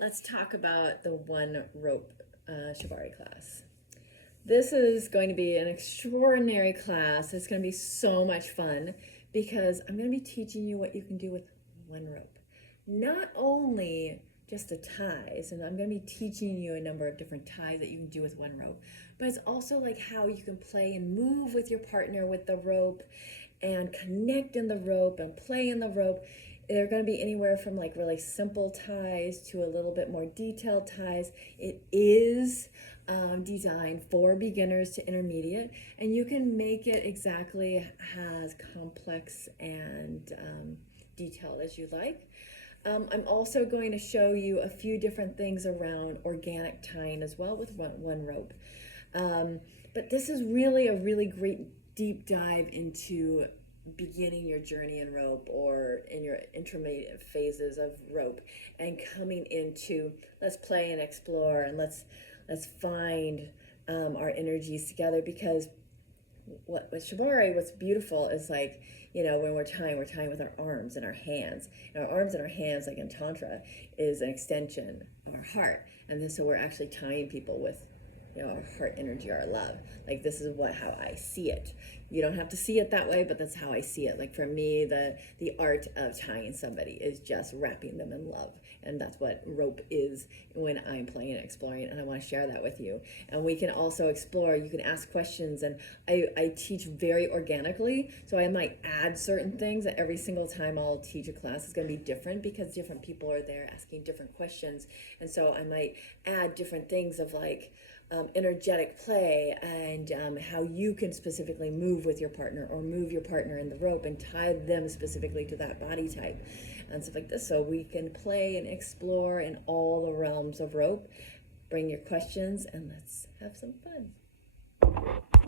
Let's talk about the one rope Shibari class. This is going to be an extraordinary class. It's going to be so much fun because I'm going to be teaching you what you can do with one rope. Not only just the ties, and I'm going to be teaching you a number of different ties that you can do with one rope, but it's also like how you can play and move with your partner with the rope and connect in the rope and play in the rope. They're going to be anywhere from like really simple ties to a little bit more detailed ties. It is designed for beginners to intermediate, and you can make it exactly as complex and detailed as you like. I'm also going to show you a few different things around organic tying as well with one rope. But this is really a really great deep dive into beginning your journey in rope or in your intermediate phases of rope and coming into let's play and explore and let's find our energies together, because what with Shibari, what's beautiful is like, when we're tying with our arms and our hands. And our arms and our hands, like in Tantra, is an extension of our heart. And then so we're actually tying people with our heart energy, our love. Like this is how I see it. You don't have to see it that way, but that's how I see it. Like for me, the art of tying somebody is just wrapping them in love. And that's what rope is when I'm playing and exploring, and I want to share that with you. And we can also explore, you can ask questions, and I teach very organically, so I might add certain things. Every single time I'll teach a class is going to be different because different people are there asking different questions. And so I might add different things of like, energetic play and how you can specifically move with your partner or move your partner in the rope and tie them specifically to that body type and stuff like this. So we can play and explore in all the realms of rope. Bring your questions and let's have some fun.